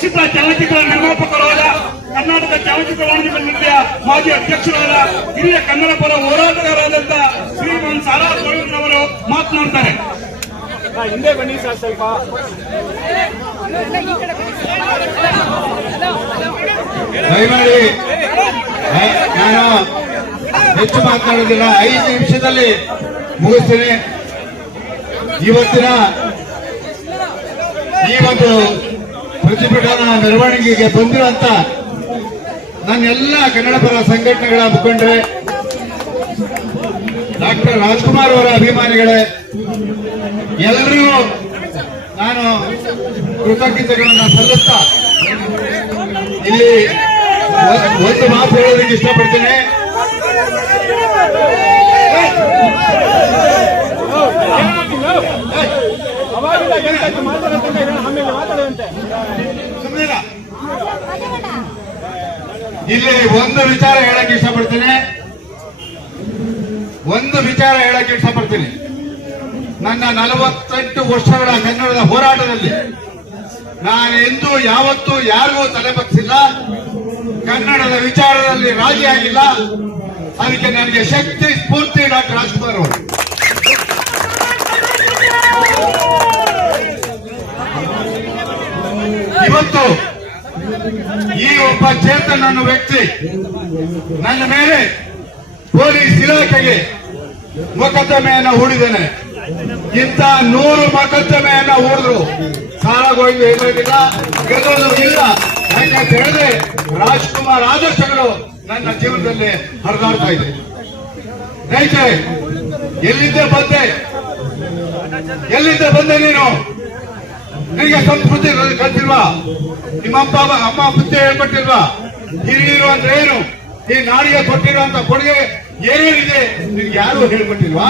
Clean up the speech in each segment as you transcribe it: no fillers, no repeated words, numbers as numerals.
ಪ್ರಸಿದ್ಧ ಚಲನಚಿತ್ರ ನಿರ್ಮಾಪಕರು ಆದ ಕರ್ನಾಟಕ ಚಲನಚಿತ್ರ ವಾಣಿಜ್ಯ ಮಂಡಳಿಯ ಮಾಜಿ ಅಧ್ಯಕ್ಷರಾದ ಹಿರಿಯ ಕನ್ನಡ ಪರ ಹೋರಾಟಗಾರರಾದಂತ ಶ್ರೀಮಾನ್ ಸಾರಾ ಅವರು ಮಾತನಾಡ್ತಾರೆ. ಹಿಂದೆ ಬನ್ನಿ ಸರ್ ಸ್ವಲ್ಪ. ದಯಮಾಡಿ ನಾನು ಹೆಚ್ಚು ಮಾತನಾಡುವುದಿಲ್ಲ, 5 ನಿಮಿಷದಲ್ಲಿ ಮುಗಿಸ್ತೇನೆ. ಇವತ್ತಿನ ಈ ಒಂದು ಪ್ರತಿಭಟನಾ ಮೆರವಣಿಗೆಗೆ ಬಂದಿರುವಂತ ನನ್ನೆಲ್ಲ ಕನ್ನಡ ಪರ ಸಂಘಟನೆಗಳ ಮುಖಂಡರೇ, ಡಾಕ್ಟರ್ ರಾಜ್ಕುಮಾರ್ ಅವರ ಅಭಿಮಾನಿಗಳೇ, ಎಲ್ಲರಿಗೂ ನಾನು ಕೃತಜ್ಞತೆಗಳನ್ನು ಸಲ್ಲಿಸ್ತಾ ಇಲ್ಲಿ ಒಂದು ಮಾತು ಹೇಳೋದಕ್ಕೆ ಇಷ್ಟಪಡ್ತೇನೆ. ಇಲ್ಲಿ ಒಂದು ವಿಚಾರ ಹೇಳಕ್ಕೆ ಇಷ್ಟಪಡ್ತೀನಿ. ನನ್ನ 48 ವರ್ಷಗಳ ಕನ್ನಡದ ಹೋರಾಟದಲ್ಲಿ ನಾನು ಎಂದೂ ಯಾವತ್ತೂ ಯಾರಿಗೂ ತಲೆ ಬಗ್ಸಿಲ್ಲ, ಕನ್ನಡದ ವಿಚಾರದಲ್ಲಿ ರಾಜಿಯಾಗಿಲ್ಲ. ಅದಕ್ಕೆ ನನಗೆ ಶಕ್ತಿ ಸ್ಫೂರ್ತಿ ಡಾಕ್ಟರ್ ರಾಜ್ಕುಮಾರ್ ಅವರು. ಇವತ್ತು ಈ ಒಬ್ಬ ಚೇತನ್ ಅನ್ನೋ ವ್ಯಕ್ತಿ ನನ್ನ ಮೇಲೆ ಪೊಲೀಸ್ ಇಲಾಖೆಗೆ ಮೊಕದ್ದಮೆಯನ್ನು ಹೂಡಿದ್ದೇನೆ. ಇಂಥ 100 ಮೊಕದ್ದಮೆಯನ್ನು ಹೂಡಿದ್ರು ಸಾರಾಗೋಯ್ದು ಹೇಳೋದಿಲ್ಲ, ಗೆಲ್ಲೋದು ಇಲ್ಲ. ಯಾಕಂತ ಹೇಳಿದ್ರೆ ರಾಜ್ಕುಮಾರ್ ಆದರ್ಶಗಳು ನನ್ನ ಜೀವನದಲ್ಲಿ ಹರಿದಾಡ್ತಾ ಇದೆ. ರೈತರೇ, ಎಲ್ಲಿಂದ ಬಂದೆ ನೀನು? ನಿನಗೆ ಸಂಸ್ಕೃತಿ ಕಲ್ತಿಲ್ವಾ? ನಿಮ್ಮ ಅಮ್ಮ ಬುದ್ಧಿ ಹೇಳ್ಕೊಟ್ಟಿಲ್ವಾ? ಹಿರಿಯರು ಅಂದ್ರೆ ಏನು? ಈ ನಾಡಿಗೆ ಕೊಟ್ಟಿರುವಂತ ಕೊಡುಗೆ ಏನೇನಿದೆ ನಿನ್ಗೆ ಯಾರು ಹೇಳ್ಕೊಟ್ಟಿಲ್ವಾ?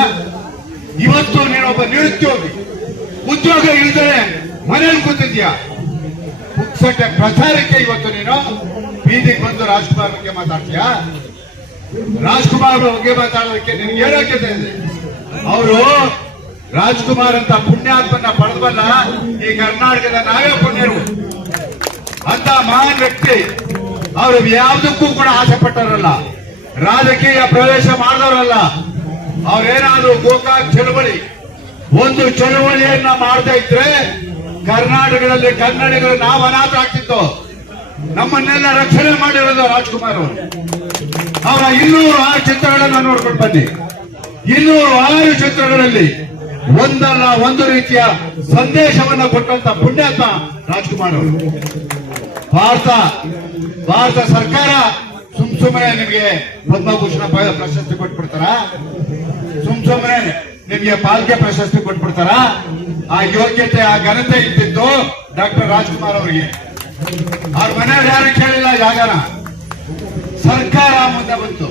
ಇವತ್ತು ನೀನೊಬ್ಬ ನಿರುದ್ಯೋಗಿ, ಉದ್ಯೋಗ ಇಲ್ದರೆ ಮನೇಲಿ ಕೂತಿದ್ಯಾ. ಪುಕ್ಸಟ್ಟೆ ಪ್ರಚಾರಕ್ಕೆ ಇವತ್ತು ನೀನು ಬೀದಿಗೆ ಬಂದು ರಾಜ್ಕುಮಾರ್ ಬಗ್ಗೆ ಮಾತಾಡ್ತೀಯಾ? ರಾಜ್ಕುಮಾರ್ ಬಗ್ಗೆ ಮಾತಾಡೋದಕ್ಕೆ ನಿನ್ಗೆ ಏನು ಯೋಗ್ಯತೆ ಇದೆ? ಅವರು ರಾಜ್ಕುಮಾರ್ ಅಂತ ಪುಣ್ಯಾತ್ಮನ ಪಡೆದವಲ್ಲ, ಈ ಕರ್ನಾಟಕದ ನಾವೇ ಪುಣ್ಯರು ಅಂತ ಮಹಾನ್ ವ್ಯಕ್ತಿ. ಅವರು ಯಾವುದಕ್ಕೂ ಕೂಡ ಆಸೆ ಪಟ್ಟವರಲ್ಲ, ರಾಜಕೀಯ ಪ್ರವೇಶ ಮಾಡಿದವರಲ್ಲ. ಅವ್ರೇನಾದ್ರೂ ಗೋಕಾಕ್ ಚಳವಳಿ ಒಂದು ಚಳವಳಿಯನ್ನ ಮಾಡದೇ ಇದ್ರೆ ಕರ್ನಾಟಕದಲ್ಲಿ ಕನ್ನಡಿಗರು ನಾವು ಅನಾಥ ಆಗ್ತಿತ್ತು. ನಮ್ಮನ್ನೆಲ್ಲ ರಕ್ಷಣೆ ಮಾಡಿರೋದು ರಾಜ್ಕುಮಾರ್ ಅವರು. ಅವರ 206 ಚಿತ್ರಗಳನ್ನು ನೋಡ್ಕೊಂಡು ಬನ್ನಿ. 206 ಚಿತ್ರಗಳಲ್ಲಿ ಒಂದಲ್ಲ ಒಂದು ರೀತಿಯ ಸಂದೇಶವನ್ನು ಕೊಟ್ಟಂತ ಪುಣ್ಯಾತ್ಮ ರಾಜ್ಕುಮಾರ್ ಅವರು. ಭಾರತ ಸರ್ಕಾರ ಸುಮ್ಮನೆ ನಿಮಗೆ ಪದ್ಮಭೂಷಣ ಪ್ರಶಸ್ತಿ ಕೊಟ್ಬಿಡ್ತಾರ? ಸುಮ್ಮನೆ ನಿಮಗೆ ಪಾಲ್ಕೆ ಪ್ರಶಸ್ತಿ ಕೊಟ್ಬಿಡ್ತಾರ? ಆ ಯೋಗ್ಯತೆ, ಆ ಘನತೆ ಇದ್ದಿದ್ದು ಡಾಕ್ಟರ್ ರಾಜ್ಕುಮಾರ್ ಅವರಿಗೆ. ಅವ್ರ ಮನೆಯವ್ರು ಯಾರು ಕೇಳಿಲ್ಲ ಜಾಗನ. ಸರ್ಕಾರ ಮುಂದೆ ಬಂತು.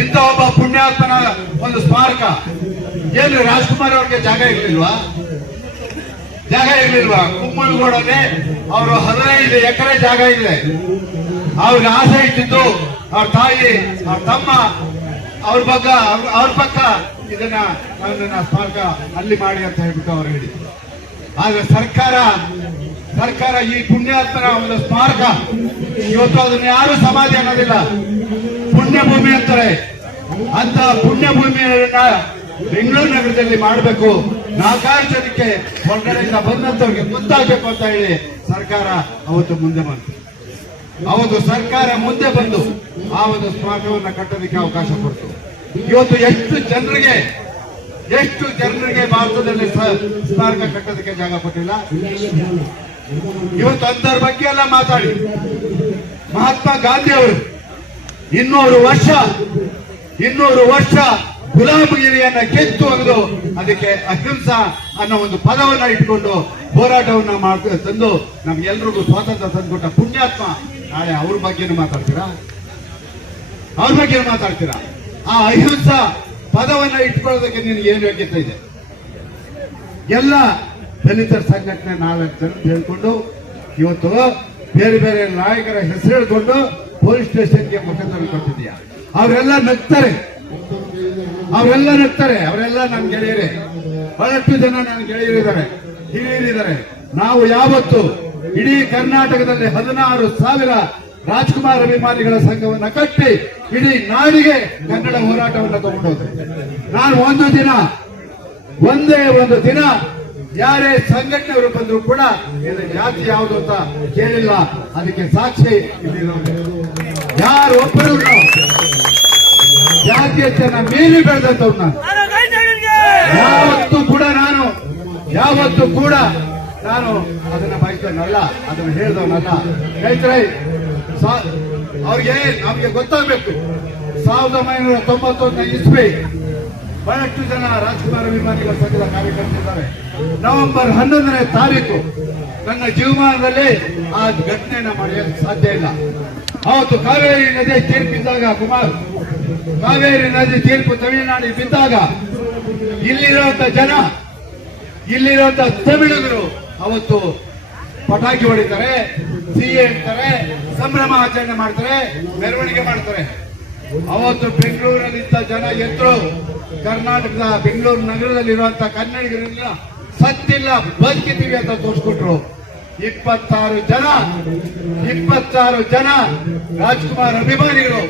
ಇಂಥ ಒಬ್ಬ ಪುಣ್ಯಾತ್ಮನ ಒಂದು ಸ್ಮಾರಕ. ಏನು ರಾಜ್ಕುಮಾರ್ ಅವ್ರಿಗೆ ಜಾಗ ಇರ್ಲಿಲ್ವಾ? ಕುಮ್ಮಳಗೋಡಲ್ಲಿ ಅವರು 15 ಎಕರೆ ಜಾಗ ಇದೆ. ಅವ್ರಿಗೆ ಆಸೆ ಇಟ್ಟಿದ್ದು ಅವ್ರ ತಾಯಿ, ಅವ್ರ ತಮ್ಮ, ಅವ್ರ ಪಕ್ಕ ಇದನ್ನ ಸ್ಮಾರಕ ಅಲ್ಲಿ ಮಾಡಿ ಅಂತ ಹೇಳ್ಬಿಟ್ಟು ಅವ್ರು ಹೇಳಿ. ಆದ್ರೆ ಸರ್ಕಾರ ಈ ಪುಣ್ಯಾತ್ಮನ ಒಂದು ಸ್ಮಾರಕ ಇವತ್ತು ಅದನ್ನ ಯಾರು ಸಮಾಧಿ ಅನ್ನೋದಿಲ್ಲ, ಪುಣ್ಯಭೂಮಿ ಅಂತಾರೆ. ಅಂತ ಪುಣ್ಯಭೂಮಿಯನ್ನ ಬೆಂಗಳೂರು ನಗರದಲ್ಲಿ ಮಾಡಬೇಕು, 4 ಜನಕ್ಕೆ ಹೊರಗಡೆಯಿಂದ ಬಂದಂತವ್ರಿಗೆ ಗೊತ್ತಾಗಬೇಕು ಅಂತ ಹೇಳಿ ಸರ್ಕಾರ ಅವತ್ತು ಮುಂದೆ ಬಂತು. ಸರ್ಕಾರ ಮುಂದೆ ಬಂದು ಆ ಒಂದು ಸ್ಮಾರಕವನ್ನು ಕಟ್ಟೋದಕ್ಕೆ ಅವಕಾಶ ಕೊಡ್ತು. ಇವತ್ತು ಎಷ್ಟು ಜನರಿಗೆ ಭಾರತದಲ್ಲಿ ಸ್ಮಾರಕ ಕಟ್ಟೋದಕ್ಕೆ ಜಾಗ ಕೊಟ್ಟಿಲ್ಲ. ಇವತ್ತು ಅಂತರ ಬಗ್ಗೆ ಎಲ್ಲ ಮಾತಾಡಿ. ಮಹಾತ್ಮ ಗಾಂಧಿ ಅವರು 200 ವರ್ಷ ಗುಲಾಮಗಿರಿಯನ್ನ ಗೆದ್ದು ಒಗೆದು ಅದಕ್ಕೆ ಅಹಿಂಸಾ ಅನ್ನೋ ಒಂದು ಪದವನ್ನ ಇಟ್ಕೊಂಡು ಹೋರಾಟವನ್ನ ತಂದು ನಮ್ಗೆಲ್ರಿಗೂ ಸ್ವಾತಂತ್ರ್ಯ ತಂದುಕೊಟ್ಟ ಪುಣ್ಯಾತ್ಮ. ನಾಳೆ ಅವ್ರ ಬಗ್ಗೆನೂ ಮಾತಾಡ್ತೀರಾ? ಆ ಅಹಿಂಸಾ ಪದವನ್ನ ಇಟ್ಕೊಳ್ಳೋದಕ್ಕೆ ನಿನ್ಗೆ ಏನು ಯೋಗ್ಯತೆ ಇದೆ? ಎಲ್ಲ ದಲಿತರ ಸಂಘಟನೆ 4 ಜನ ಹೇಳ್ಕೊಂಡು ಇವತ್ತು ಬೇರೆ ಬೇರೆ ನಾಯಕರ ಹೆಸರು ಹೇಳ್ಕೊಂಡು ಪೊಲೀಸ್ ಸ್ಟೇಷನ್ಗೆ ಮೊಕದ್ದಮೆ ಕೊಟ್ಟಿದ್ಯಾ. ಅವರೆಲ್ಲ ನಗ್ತಾರೆ. ಅವರೆಲ್ಲ ನನ್ನ ಗೆಳೆಯರೇ. ಬಹಳಷ್ಟು ಜನ ನನ್ನ ಗೆಳೆಯರಿದ್ದಾರೆ, ಹಿರಿಯರಿದ್ದಾರೆ. ನಾವು ಯಾವತ್ತು ಇಡೀ ಕರ್ನಾಟಕದಲ್ಲಿ 16,000 ರಾಜ್ಕುಮಾರ್ ಅಭಿಮಾನಿಗಳ ಸಂಘವನ್ನ ಕಟ್ಟಿ ಇಡೀ ನಾಡಿಗೆ ಕನ್ನಡ ಹೋರಾಟವನ್ನು ತಗೊಂಡೋದ್ರು. ನಾನು ಒಂದೇ ಒಂದು ದಿನ ಯಾರೇ ಸಂಘಟನೆಯವರು ಬಂದ್ರು ಕೂಡ ಇದು ಜಾತಿ ಯಾವುದು ಅಂತ ಕೇಳಿಲ್ಲ. ಅದಕ್ಕೆ ಸಾಕ್ಷಿ ಯಾರು ಒಬ್ಬರು ಜಾತೀಯತೆಯನ್ನ ಮೀರಿ ಬೆಳೆದಂತವ್ರು ನಾನು ಯಾವತ್ತೂ ಕೂಡ ನಾನು ಅದನ್ನ ಬಯಸ್ತೇನಲ್ಲ, ಅದನ್ನ ಹೇಳಿದವನಲ್ಲ. ರೈತರೇ ಅವ್ರಿಗೆ ನಮ್ಗೆ ಗೊತ್ತಾಗಬೇಕು. 1991 ಇಸ್ವಿ ಬಹಳಷ್ಟು ಜನ ರಾಜ್ಕುಮಾರ್ ಅಭಿಮಾನಿಗಳ ಸಂಘದ ಕಾರ್ಯಕರ್ತರಿದ್ದಾರೆ. ನವೆಂಬರ್ 11ನೇ ತಾರೀಕು ನನ್ನ ಜೀವಮಾನದಲ್ಲಿ ಆ ಘಟನೆಯನ್ನ ಮಾಡಲಿಕ್ಕೆ ಸಾಧ್ಯ ಇಲ್ಲ. ಅವತ್ತು ಕಾವೇರಿ ನದಿ ತೀರ್ಪಿದ್ದಾಗ ಕಾವೇರಿ ನದಿ ತೀರ್ಪು ತಮಿಳುನಾಡಿಗೆ ಬಿದ್ದಾಗ ಇಲ್ಲಿರುವಂತ ತಮಿಳಿಗರು ಅವತ್ತು ಪಟಾಕಿ ಹೊಡಿತಾರೆ, ಸಿಹಿ ಅಂತಾರೆ, ಸಂಭ್ರಮ ಆಚರಣೆ ಮಾಡ್ತಾರೆ, ಮೆರವಣಿಗೆ ಮಾಡ್ತಾರೆ. ಅವತ್ತು ಬೆಂಗಳೂರಲ್ಲಿದ್ದ ಜನ ಎದ್ರು ಕರ್ನಾಟಕದ ಬೆಂಗಳೂರು ನಗರದಲ್ಲಿರುವಂತ ಕನ್ನಡಿಗರೆಲ್ಲ ಸತ್ತಿಲ್ಲ, ಬದುಕಿದ್ದೀವಿ ಅಂತ ತೋರಿಸ್ಕೊಟ್ರು. 26 ಜನ ರಾಜ್ಕುಮಾರ್ ಅಭಿಮಾನಿಗಳು,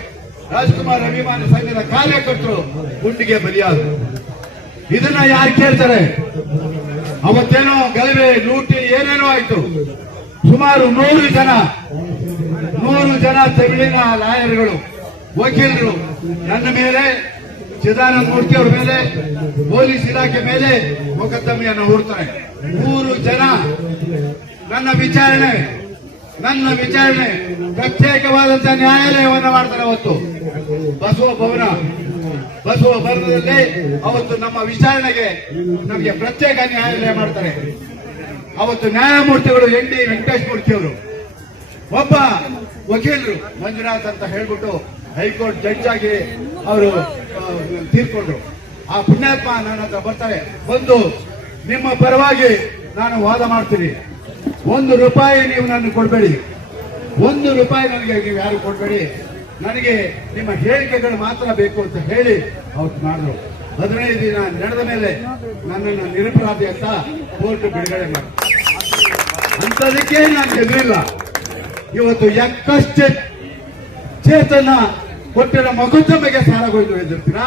ರಾಜ್ಕುಮಾರ್ ಅಭಿಮಾನಿ ಸಂಘದ ಕಾರ್ಯಕರ್ತರು ಗುಂಡಿಗೆ ಬಲಿಯಾದರು. ಇದನ್ನ ಯಾರು ಕೇಳ್ತಾರೆ? ಅವತ್ತೇನೋ ಗಲಭೆ, ಲೂಟಿ ಏನೇನೋ ಆಯ್ತು. ಸುಮಾರು 100 ಜನ ತಮಿಳಿನ ಲಾಯರ್ಗಳು, ವಕೀಲರು ನನ್ನ ಮೇಲೆ, ಚಿದಾನಂದ ಮೂರ್ತಿ ಅವರ ಮೇಲೆ, ಪೊಲೀಸ್ ಇಲಾಖೆ ಮೇಲೆ ಮೊಕದ್ದಮೆಯನ್ನು ಹೂಡ್ತಾರೆ. 3 ಜನ ನನ್ನ ವಿಚಾರಣೆ ಪ್ರತ್ಯೇಕವಾದಂತಹ ನ್ಯಾಯಾಲಯವನ್ನು ಮಾಡ್ತಾರೆ. ಅವತ್ತು ಬಸವ ಭವನದಲ್ಲಿ ಅವತ್ತು ನಮ್ಮ ವಿಚಾರಣೆಗೆ ನಮಗೆ ಪ್ರತ್ಯೇಕ ನ್ಯಾಯಾಲಯ ಮಾಡ್ತಾರೆ. ಅವತ್ತು ನ್ಯಾಯಮೂರ್ತಿಗಳು ND ವೆಂಕಟೇಶ್ ಮೂರ್ತಿ ಅವರು, ಒಬ್ಬ ವಕೀಲರು ಮಂಜುನಾಥ್ ಅಂತ ಹೇಳ್ಬಿಟ್ಟು ಹೈಕೋರ್ಟ್ ಜಡ್ಜ್ ಆಗಿ ಅವರು ತೀರ್ಕೊಂಡ್ರು. ಆ ಪುಣ್ಯಾತ್ಮ ನನ್ನ ಹತ್ರ ಬರ್ತಾರೆ, ಬಂದು ನಿಮ್ಮ ಪರವಾಗಿ ನಾನು ವಾದ ಮಾಡ್ತೀನಿ, ₹1 ನೀವು ನನಗೆ ಕೊಡಬೇಡಿ, ₹1 ನನಗೆ ನೀವು ಯಾರು ಕೊಡಬೇಡಿ, ನನಗೆ ನಿಮ್ಮ ಹೇಳಿಕೆಗಳು ಮಾತ್ರ ಬೇಕು ಅಂತ ಹೇಳಿ ಅವ್ರು ಮಾಡಿದ್ರು. 15 ದಿನ ನಡೆದ ಮೇಲೆ ನನ್ನನ್ನು ನಿರಪರಾಧಿ ಅಂತ ಕೋರ್ಟ್ ಬಿಡುಗಡೆ ಮಾಡಿ. ಅಂತದಕ್ಕೆ ನಾನು ಎದುರಿಲ್ಲ. ಇವತ್ತು ಚೇತನ ಕೊಟ್ಟಿರೋ ಮೊಕದ್ದಮೆಗೆ ಸಾರಾಗೋಯ್ತು ಎದುರ್ತೀರಾ?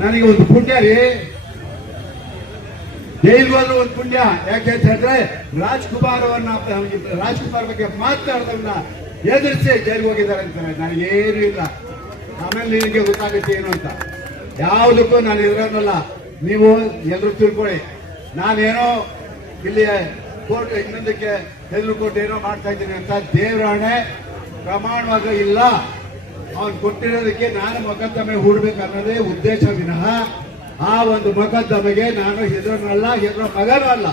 ನನಗೆ ಒಂದು ಪುಣ್ಯ ರೀ, ಜೈಲ್ಗೆ ಹೋದ್ರು ಒಂದು ಪುಣ್ಯ. ಯಾಕೆ ಅಂತ ಹೇಳಿದ್ರೆ ರಾಜ್ಕುಮಾರ್ ಬಗ್ಗೆ ಮಾತಾಡ್ದವನ್ನ ಎದುರಿಸಿ ಜೈಲ್ಗೆ ಹೋಗಿದ್ದಾರೆ ಅಂತಾರೆ. ನನಗೇನು ಇಲ್ಲ. ಆಮೇಲೆ ನಿನಗೆ ಗೊತ್ತಾಗುತ್ತೆ ಏನು ಅಂತ. ಯಾವುದಕ್ಕೂ ನಾನು ಎದುರನ್ನಲ್ಲ, ನೀವು ಎದುರು ತಿಳ್ಕೊಳ್ಳಿ. ನಾನೇನೋ ಇಲ್ಲಿ ಕೋರ್ಟ್ ಇನ್ನೊಂದಕ್ಕೆ ಹೆದರುಕೊಂಡು ಏನೋ ಮಾಡ್ತಾ ಇದ್ದೀನಿ ಅಂತ ದೇವರಾಣೆ ಪ್ರಮಾಣವಾಗಿ ಇಲ್ಲ. ಅವನು ಕೊಟ್ಟಿರೋದಕ್ಕೆ ನಾನು ಮೊಕದ್ದಮೆ ಹೂಡ್ಬೇಕು ಅನ್ನೋದೇ ಉದ್ದೇಶ ವಿನಃ ಆ ಒಂದು ಮೊಕದ್ದಮೆಗೆ ನಾನು ಹೆದರನಲ್ಲ, ಹೆದರೋ ಮಗನೂ ಅಲ್ಲ.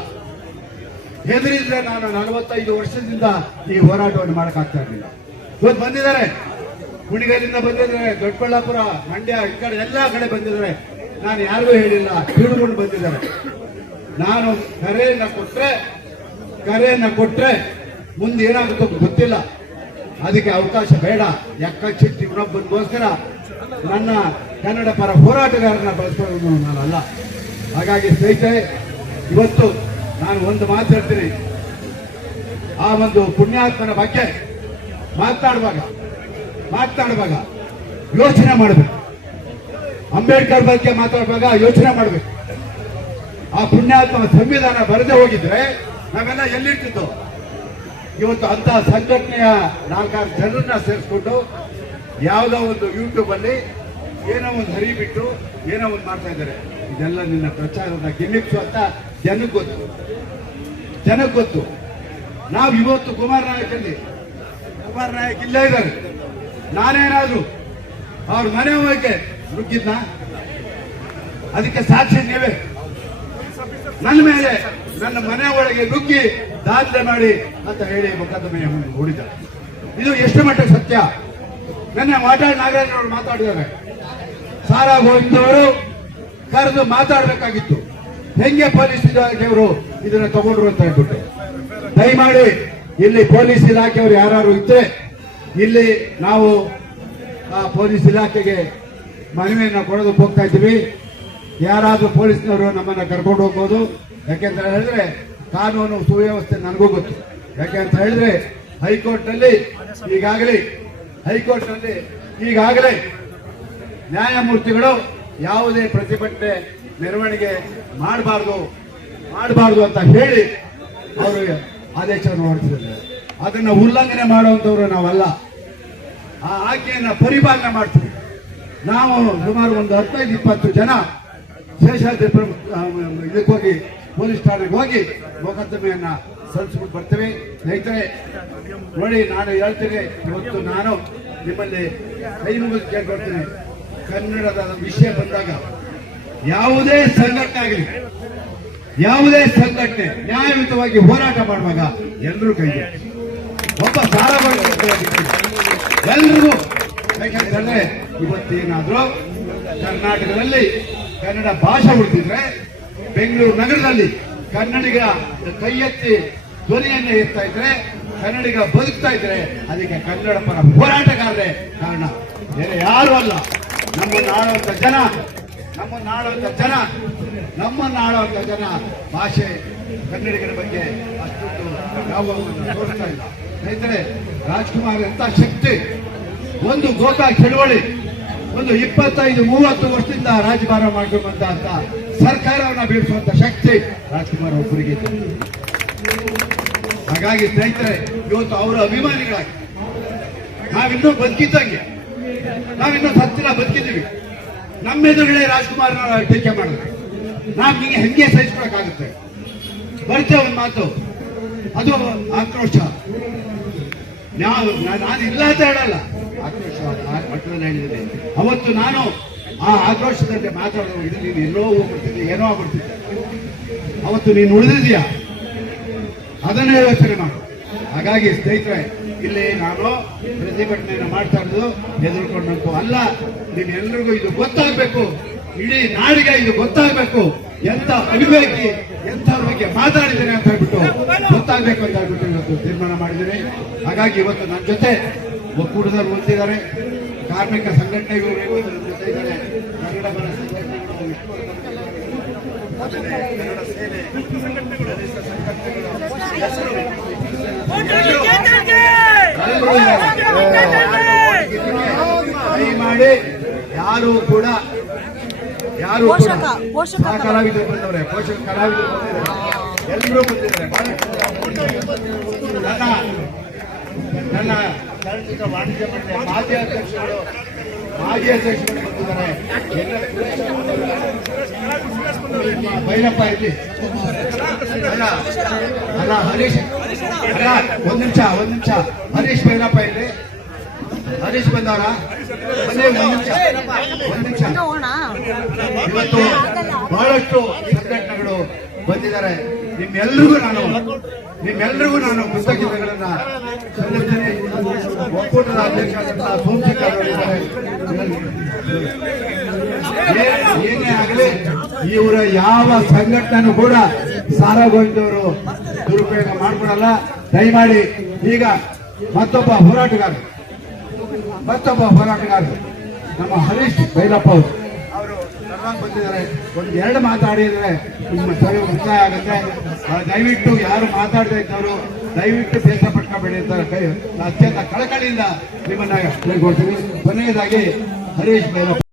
ಹೆದರಿದ್ರೆ ನಾನು 45 ವರ್ಷದಿಂದ ಈ ಹೋರಾಟವನ್ನು ಮಾಡಕ್ಕಾಗ್ತಾ ಇರಲಿಲ್ಲ. ಇವತ್ತು ಬಂದಿದ್ದಾರೆ, ಕುಣಿಗಲಿಂದ ಬಂದಿದ್ದಾರೆ, ದೊಡ್ಡಬಳ್ಳಾಪುರ, ಮಂಡ್ಯ, ಈ ಕಡೆ ಎಲ್ಲಾ ಕಡೆ ಬಂದಿದ್ದಾರೆ. ನಾನು ಯಾರಿಗೂ ಹೇಳಿಲ್ಲ, ಹಿಡಿದುಕೊಂಡು ಬಂದಿದ್ದಾರೆ. ನಾನು ಕರೆಯನ್ನ ಕೊಟ್ರೆ ಮುಂದೆ ಏನಾಗುತ್ತೋ ಗೊತ್ತಿಲ್ಲ. ಅದಕ್ಕೆ ಅವಕಾಶ ಬೇಡ. ಚಿಟ್ಟಿ ಇನ್ನೊಬ್ಬನಿಗೋಸ್ಕರ ನನ್ನ ಕನ್ನಡ ಪರ ಹೋರಾಟಗಾರನ ಬಳಸ್ಕೊಳ್ಳೋದು ನಾನಲ್ಲ. ಹಾಗಾಗಿ ಸ್ನೇಹಿತರೆ, ಇವತ್ತು ನಾನು ಒಂದು ಮಾತು ಹೇಳ್ತೀನಿ. ಆ ಒಂದು ಪುಣ್ಯಾತ್ಮನ ಬಗ್ಗೆ ಮಾತಾಡುವಾಗ ಯೋಚನೆ ಮಾಡಬೇಕು. ಅಂಬೇಡ್ಕರ್ ಬಗ್ಗೆ ಮಾತಾಡುವಾಗ ಯೋಚನೆ ಮಾಡಬೇಕು. ಆ ಪುಣ್ಯಾತ್ಮ ಸಂವಿಧಾನ ಬರದೇ ಹೋಗಿದ್ರೆ ನಾವೆಲ್ಲ ಎಲ್ಲಿರ್ತಿದ್ದೋ? ಇವತ್ತು ಅಂತ ಸಂಘಟನೆಯ 4-6 ಜನರನ್ನ ಸೇರಿಸ್ಕೊಂಡು ಯಾವುದೋ ಒಂದು ಯೂಟ್ಯೂಬ್ ಅಲ್ಲಿ ಏನೋ ಒಂದು ಹರಿಬಿಟ್ಟು ಏನೋ ಒಂದು ಮಾಡ್ತಾ ಇದ್ದಾರೆ. ಇದೆಲ್ಲ ನಿನ್ನ ಪ್ರಚಾರದ ಗಿಮಿಕ್ಸು ಅಂತ ಜನಕ್ಕೆ ಗೊತ್ತು. ನಾವು ಇವತ್ತು ಕುಮಾರ್ ನಾಯಕ್ ಇಲ್ಲೇ ಇದ್ದಾರೆ. ನಾನೇನಾದ್ರು ಅವ್ರ ಮನೆ ಹೋಗಿ ನುಗ್ಗಿದ್ನ? ಅದಕ್ಕೆ ಸಾಕ್ಷಿ ನೀವೇ. ನನ್ನ ಮೇಲೆ ನನ್ನ ಮನೆ ಒಳಗೆ ನುಗ್ಗಿ ದಾಖಲೆ ಮಾಡಿ ಅಂತ ಹೇಳಿ ಮೊಕದ್ದಮೆ ಹೂಡಿದ್ದಾರೆ. ಇದು ಎಷ್ಟು ಮಟ್ಟಿಗೆ ಸತ್ಯ? ನನ್ನ ನಾಗರಾಜ್ ಅವರು ಮಾತಾಡಿದ್ದಾರೆ. ಸಾರಾ ಗೋವಿಂದವರು ಕರೆದು ಮಾತಾಡಬೇಕಾಗಿತ್ತು. ಹೆಂಗೆ ಪೊಲೀಸ್ ಇಲಾಖೆಯವರು ಇದನ್ನ ತಗೊಂಡ್ರು ಅಂತ ಹೇಳ್ಬಿಟ್ಟು. ದಯಮಾಡಿ ಇಲ್ಲಿ ಪೊಲೀಸ್ ಇಲಾಖೆಯವರು ಯಾರು ಇದ್ರೆ ಇಲ್ಲಿ ನಾವು ಆ ಪೊಲೀಸ್ ಇಲಾಖೆಗೆ ಮನವಿಯನ್ನ ಕೊಡೋದಕ್ಕೆ ಹೋಗ್ತಾ ಇದ್ದೀವಿ. ಯಾರಾದ್ರೂ ಪೊಲೀಸ್ನವರು ನಮ್ಮನ್ನ ಕರ್ಕೊಂಡು ಹೋಗ್ಬೋದು. ಯಾಕೆಂತ ಹೇಳಿದ್ರೆ ಕಾನೂನು ಸುವ್ಯವಸ್ಥೆ ನನಗೂ ಗೊತ್ತು. ಯಾಕೆ ಅಂತ ಹೇಳಿದ್ರೆ ಹೈಕೋರ್ಟ್ನಲ್ಲಿ ಈಗಾಗಲೇ ನ್ಯಾಯಮೂರ್ತಿಗಳು ಯಾವುದೇ ಪ್ರತಿಭಟನೆ ಮೆರವಣಿಗೆ ಮಾಡಬಾರ್ದು ಅಂತ ಹೇಳಿ ಅವರು ಆದೇಶವನ್ನು ಹೊರಡಿಸಿದ್ದಾರೆ. ಅದನ್ನು ಉಲ್ಲಂಘನೆ ಮಾಡುವಂತವ್ರು ನಾವಲ್ಲ. ಆ ಆಜ್ಞೆಯನ್ನ ಪರಿಪಾಲನೆ ಮಾಡ್ತೀವಿ. ನಾವು ಸುಮಾರು ಒಂದು 15-20 ಜನ ಶೇಷಾದ್ರಿ ಇದಕ್ಕೆ ಹೋಗಿ ಪೊಲೀಸ್ ಠಾಣೆಗೆ ಹೋಗಿ ಮೊಕದ್ದಮೆಯನ್ನ ಸಲ್ಲಿಸ್ಬಿಟ್ಟು ಬರ್ತೀವಿ. ಸ್ನೇಹಿತರೆ ನೋಡಿ, ನಾನು ಹೇಳ್ತೀನಿ, ಇವತ್ತು ನಾನು ನಿಮ್ಮಲ್ಲಿ ಕೈ ಮುಗಿದು ಕೇಳ್ಕೊಳ್ತೀನಿ, ಕನ್ನಡದ ವಿಷಯ ಬಂದಾಗ ಯಾವುದೇ ಸಂಘಟನೆ ನ್ಯಾಯಯುತವಾಗಿ ಹೋರಾಟ ಮಾಡುವಾಗ ಎಲ್ಲರೂ ಕೈ ಒಬ್ಬ ಸಾರವಾಗಿ ಎಲ್ರಿಗೂ. ಯಾಕೆಂತಂದ್ರೆ ಇವತ್ತೇನಾದ್ರೂ ಕರ್ನಾಟಕದಲ್ಲಿ ಕನ್ನಡ ಭಾಷೆ ಉಳಿದಿದ್ರೆ, ಬೆಂಗಳೂರು ನಗರದಲ್ಲಿ ಕನ್ನಡಿಗ ಕೈ ಎತ್ತಿ ಧ್ವನಿಯನ್ನ ಎತ್ತಾ ಇದ್ರೆ, ಕನ್ನಡಿಗ ಬದುಕ್ತಾ ಇದ್ರೆ ಅದಕ್ಕೆ ಕನ್ನಡ ಪರ ಹೋರಾಟಗಾರರೇ ಕಾರಣ, ಬೇರೆ ಯಾರು ಅಲ್ಲ. ನಮ್ಮನ್ನು ಆಳುವಂತ ಜನ ಭಾಷೆ ಕನ್ನಡಿಗರ ಬಗ್ಗೆ ಅಷ್ಟೊಂದು ಗೌರವವನ್ನು ತೋರಿಸ್ತಾ ಇಲ್ಲ. ಸ್ನೇಹಿತರೆ, ರಾಜ್ಕುಮಾರ್ ಎಂತ ಶಕ್ತಿ, ಒಂದು ಗೋಕಾಕ್ ಚಳವಳಿ ಒಂದು 25-30 ವರ್ಷದಿಂದ ರಾಜಭಾರ ಮಾಡಬೇಕಂತ ಸರ್ಕಾರವನ್ನ ಬೀಳಿಸುವಂತ ಶಕ್ತಿ ರಾಜ್ಕುಮಾರ್ ಒಬ್ಬರಿಗೆ. ಹಾಗಾಗಿ ಸ್ನೇಹಿತರೆ, ಇವತ್ತು ಅವರ ಅಭಿಮಾನಿಗಳಾಗಿ ನಾವಿನ್ನೂ ಬದುಕಿದ್ದಂಗೆ, ನಾವಿನ್ನೂ ಸತ್ತಿನ ಬದುಕಿದ್ದೀವಿ. ನಮ್ಮ ಎದುರುಗಡೆ ರಾಜ್ಕುಮಾರ್ ಟೀಕೆ ಮಾಡಿದ್ರೆ ನಾವು ಹೆಂಗೆ ಸಹಿಸ್ಕೊಳಕ್ಕಾಗುತ್ತೆ? ಬರ್ತೇವೆ ಒಂದು ಮಾತು, ಅದು ಆಕ್ರೋಶ. ನಾನು ಇಲ್ಲ ಅಂತ ಹೇಳಲ್ಲ, ಆಕ್ರೋಶ ಆ ಮಟ್ಟದಲ್ಲಿ ಹೇಳಿದ್ದೀನಿ. ಅವತ್ತು ನಾನು ಆ ಆಕ್ರೋಶದಲ್ಲಿ ಮಾತಾಡೋದು, ಇದು ನೀನು ಎಲ್ಲೋ ಹೋಗ್ಬಿಡ್ತಿದ್ದೆ, ಏನೋ ಆಗ್ಬಿಡ್ತಿದ್ದೆ. ಅವತ್ತು ನೀನು ಉಳಿದಿದ್ಯಾ, ಅದನ್ನೇ ಯೋಚನೆ ಮಾಡು. ಹಾಗಾಗಿ ಸ್ನೇಹಿತರೆ, ಇಲ್ಲಿ ನಾನು ಪ್ರತಿಭಟನೆಯನ್ನು ಮಾಡ್ತಾ ಇರೋದು ಹೆದರ್ಕೊಂಡಂತೂ ಅಲ್ಲ. ನಿಮ್ಮೆಲ್ಲರಿಗೂ ಇದು ಗೊತ್ತಾಗಬೇಕು, ಇಡೀ ನಾಡಿಗೆ ಇದು ಗೊತ್ತಾಗಬೇಕು, ಎಂತ ಅವಿವೇಕಿ ಎಂಥವ್ರ ಬಗ್ಗೆ ಮಾತಾಡಿದ್ದೇನೆ ಅಂತ ಹೇಳ್ಬಿಟ್ಟು ಗೊತ್ತಾಗಬೇಕು ಅಂತ ಹೇಳ್ಬಿಟ್ಟು ಇವತ್ತು ತೀರ್ಮಾನ ಮಾಡಿದ್ದೇನೆ. ಹಾಗಾಗಿ ಇವತ್ತು ನನ್ನ ಜೊತೆ ಒಕ್ಕೂಟದವರು ಬಂದಿದ್ದಾರೆ, ಕಾರ್ಮಿಕ ಸಂಘಟನೆಗಳು ನನ್ನ ಜೊತೆ ಇದ್ದಾರೆ, ಕನ್ನಡ ಪರ ಸಂಘಟನೆಗಳು, ಕನ್ನಡ ಸೇನೆ ಮಾಡಿ ಯಾರು ಕೂಡ ಕಲಾವಿದರು ಬಂದವ್ರೆ, ಪೋಷಕ ಕಲಾವಿದರು ಬಂದಿದ್ದಾರೆ, ಎಲ್ಲರೂ ಬಂದಿದ್ದಾರೆ. ನನ್ನ ಕರ್ನಾಟಕ ವಾಣಿಜ್ಯ ಮಂಡಳಿ ಮಾಜಿ ಅಧ್ಯಕ್ಷರು ಬಂದಿದ್ದಾರೆ. ಬೈರಪ್ಪ ಇಲ್ಲಿ ಅಲ್ಲ ಹರೀಶ್ ಅಲ್ಲ, ಒಂದ್ ನಿಮಿಷ ಹರೀಶ್ ಬೈರಪ್ಪ ಇಲ್ಲಿ, ಹರೀಶ್ ಬಂದವರ ಒಂದ್ ನಿಮಿಷ. ಇವತ್ತು ಬಹಳಷ್ಟು ಸಂಘಟನೆಗಳು ಬಂದಿದ್ದಾರೆ. ನಿಮ್ಮೆಲ್ಲರಿಗೂ ನಾನು ಕೃತಜ್ಞತೆಗಳನ್ನ ಸಲ್ಲಿಸ್ತೀನಿ. ಒಕ್ಕೂಟದ ಅಧ್ಯಕ್ಷರಾದಂತಹ ಸೋಮಶೇಖರ್ ಅವರಿದ್ದಾರೆ. ಏನೇ ಆಗಲಿ ಇವರ ಯಾವ ಸಂಘಟನೆ ಕೂಡ ಸಾರಗೊಂಡವರು ದುರುಪಯೋಗ ಮಾಡ್ಕೊಡಲ್ಲ. ದಯಮಾಡಿ ಈಗ ಮತ್ತೊಬ್ಬ ಹೋರಾಟಗಾರರು ನಮ್ಮ ಹರೀಶ್ ಬೈರಪ್ಪ ಅವರು ಬಂದಿದ್ದಾರೆ. ಒಂದೆರಡು ಮಾತಾಡಿದ್ರೆ ನಿಮ್ಮ ಸರಿ ಮುಕ್ತಾಯ ಆಗುತ್ತೆ. ದಯವಿಟ್ಟು ಯಾರು ಮಾತಾಡದೇ ಇದ್ದವರು ದಯವಿಟ್ಟು ಬೇಸರ ಪಟ್ಕೋಬೇಡಿ ಅಂತ ಅತ್ಯಂತ ಕಳಕಳಿಯಿಂದ ನಿಮ್ಮನ್ನ ಹೇಳ್ಕೊಡ್ತೀನಿ. ಕೊನೆಯದಾಗಿ ಹರೀಶ್ ಬೈರಪ್ಪ